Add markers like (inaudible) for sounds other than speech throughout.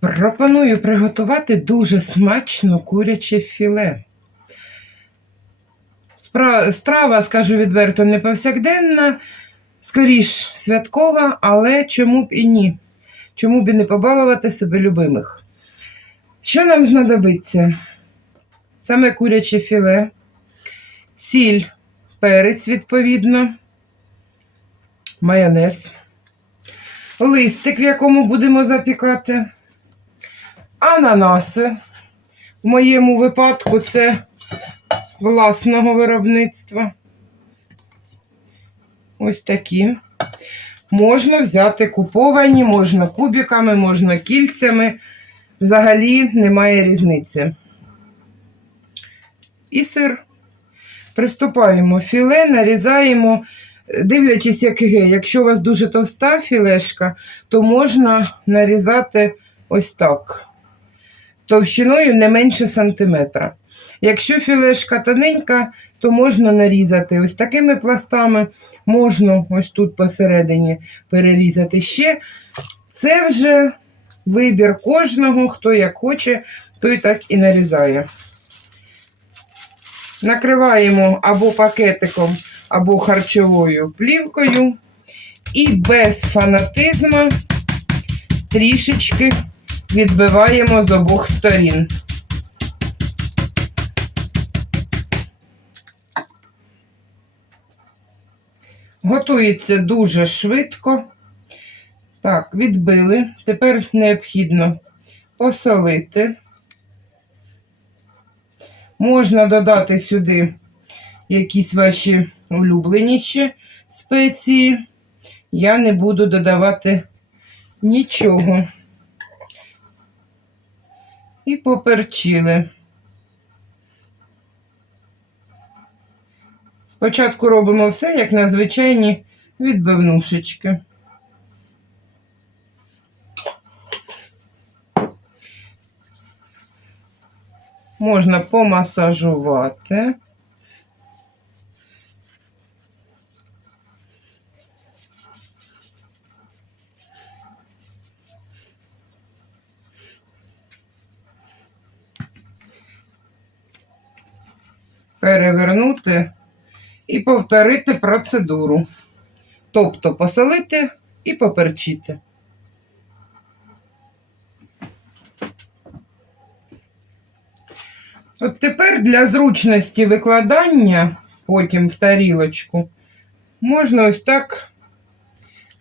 Пропоную приготувати дуже смачно куряче філе. Страва, скажу відверто, не повсякденна, скоріш святкова, але чому б і ні? Чому б і не побалувати себе любимих? Що нам знадобиться? Саме куряче філе, сіль, перець, відповідно, майонез, листик, в якому будемо запікати ананаси. В моєму випадку це власного виробництва. Ось такі. Можна взяти куповані, можна кубиками, можна кільцями. Взагалі немає різниці. І сир. Приступаємо. Філе нарізаємо, дивлячись, яке. Якщо у вас дуже товста філешка, то можна нарізати ось так товщиною не менше сантиметра. Якщо філешка тоненька, то можна нарізати ось такими пластами, можна ось тут посередині перерізати ще. Це вже вибір кожного, хто як хоче, той так і нарізає. Накриваємо або пакетиком, або харчовою плівкою. І без фанатизму трішечки відбиваємо з обох сторін. Готується дуже швидко. Так, відбили. Тепер необхідно посолити. Можна додати сюди якісь ваші улюбленіші спеції. Я не буду додавати нічого і поперчили. Спочатку робимо все, як на звичайні відбивнушечки. Можна помасажувати. перевернути і повторити процедуру. Тобто посолити і поперчити. От тепер для зручності викладання потім в тарілочку можна ось так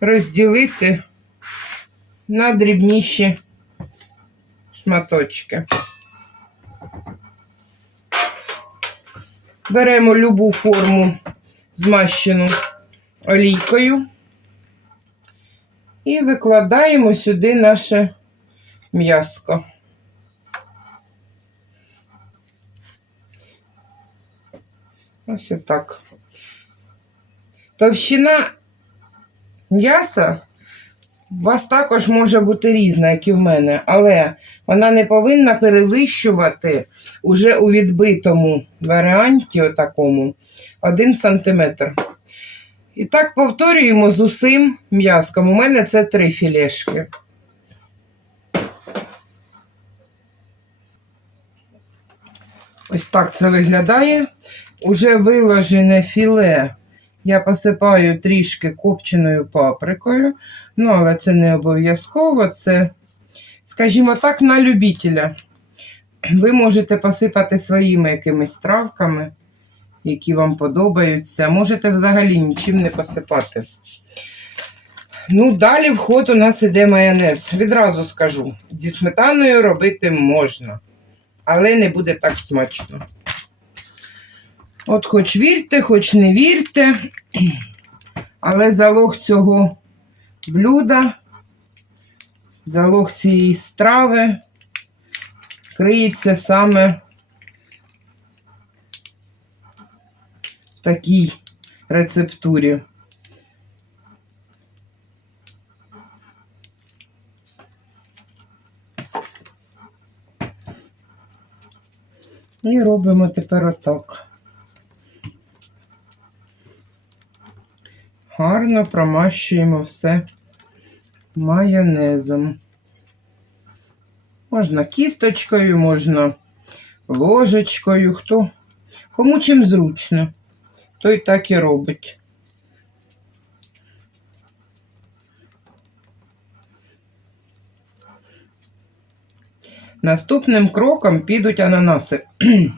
розділити на дрібніші шматочки. Беремо любу форму, змащену олійкою, і викладаємо сюди наше м'яско. Ось отак. Товщина м'яса у вас також може бути різна, як і в мене, але вона не повинна перевищувати уже у відбитому варіанті, отакому, 1 см. І так повторюємо з усім м'яском. У мене це три філешки. Ось так це виглядає. Уже виложене філе. Я посипаю трішки копченою паприкою. Ну, але це не обов'язково, це, скажімо так, на любителя. Ви можете посипати своїми якимись травками, які вам подобаються. Можете взагалі нічим не посипати. Ну, далі в ход у нас іде майонез. Відразу скажу, зі сметаною робити можна, але не буде так смачно. От хоч вірте, хоч не вірте, але залог цього блюда, залог цієї страви криється саме в такій рецептурі. І робимо тепер отак. Гарно промащуємо все майонезом. Можна кісточкою, можна ложечкою, хто кому чим зручно, той так і робить. Наступним кроком підуть ананаси. (clears throat)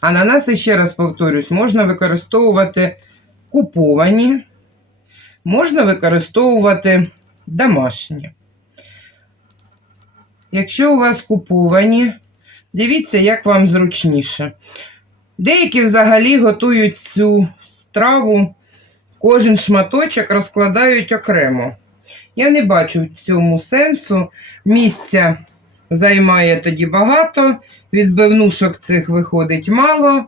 Ананаси, ще раз повторюсь, можна використовувати куповані, можна використовувати домашні. Якщо у вас куповані, дивіться, як вам зручніше. Деякі взагалі готують цю страву, кожен шматочок розкладають окремо. Я не бачу в цьому сенсу. Місця займає тоді багато, відбивнушок цих виходить мало.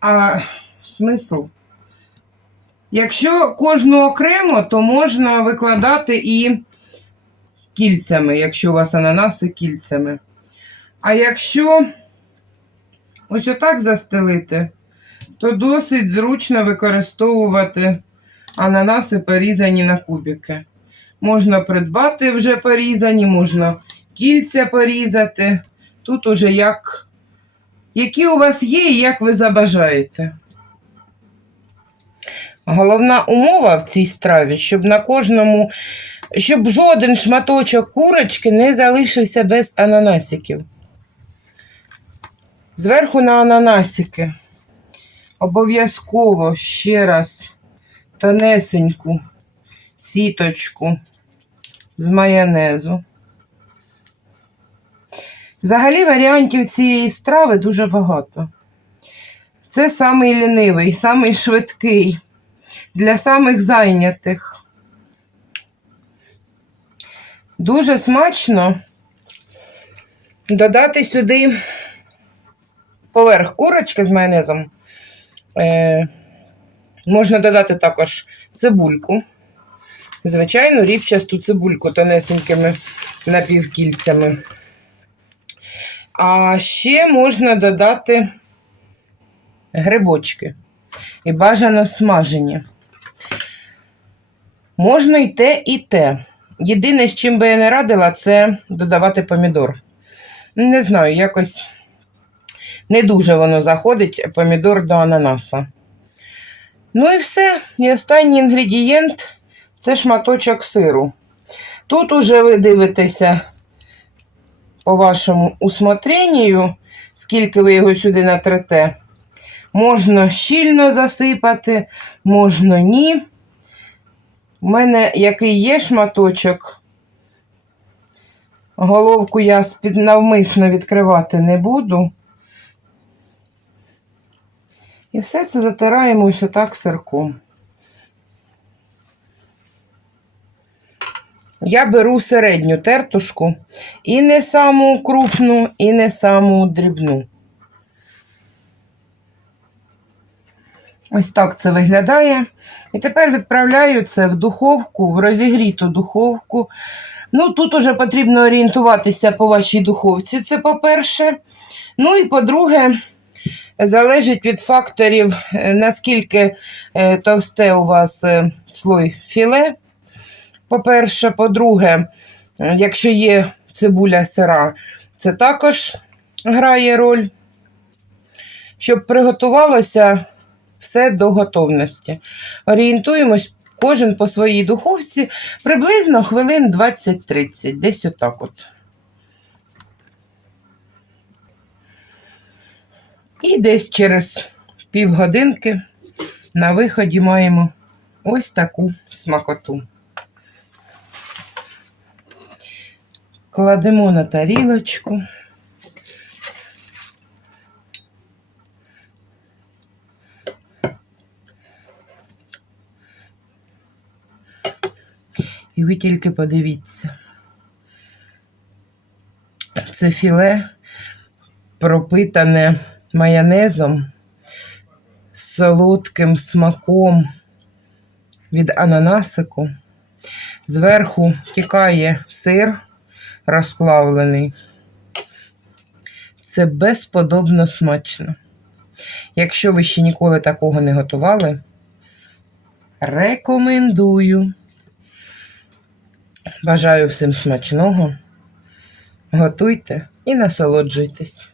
А смисл? Якщо кожну окремо, то можна викладати і кільцями, якщо у вас ананаси кільцями. А якщо ось отак застелити, то досить зручно використовувати ананаси порізані на кубики. Можна придбати вже порізані, можна кільця порізати. Тут уже як, які у вас є і як ви забажаєте. Головна умова в цій страві, щоб на кожному, щоб жоден шматочок курочки не залишився без ананасиків. Зверху на ананасики обов'язково ще раз тонесеньку сіточку з майонезу. Взагалі варіантів цієї страви дуже багато. Це самий лінивий, самий швидкий для самих зайнятих. Дуже смачно додати сюди поверх курочки з майонезом. Е, можна додати також цибульку. Звичайно, рівчасту цибульку тонесенькими напівкільцями. А ще можна додати грибочки і бажано смажені. Можна і те, і те. Єдине, з чим би я не радила, це додавати помідор. Не знаю, якось не дуже воно заходить помідор до ананаса. Ну і все. І останній інгредієнт це шматочок сиру. Тут уже ви дивитеся по вашому усмотренню, скільки ви його сюди натрете. Можна щільно засипати, можна ні. У мене який є шматочок, головку я навмисно відкривати не буду. І все це затираємо ось отак сирком. Я беру середню тертушку і не саму крупну, і не саму дрібну. Ось так це виглядає. І тепер відправляю це в духовку, в розігріту духовку. Ну, тут уже потрібно орієнтуватися по вашій духовці, це по-перше. Ну і по-друге, залежить від факторів, е, наскільки е, товсте у вас е, слой філе. По-перше, по-друге, якщо є цибуля сира, це також грає роль. Щоб приготувалося все до готовності. Орієнтуємось кожен по своїй духовці приблизно хвилин 20-30, десь отак от. І десь через півгодинки на виході маємо ось таку смакоту. Кладемо на тарілочку. І ви тільки подивіться. Це філе пропитане майонезом з солодким смаком від ананасику. Зверху тікає сир розплавлений. Це безподобно смачно. Якщо ви ще ніколи такого не готували, рекомендую. Бажаю всім смачного. Готуйте і насолоджуйтесь.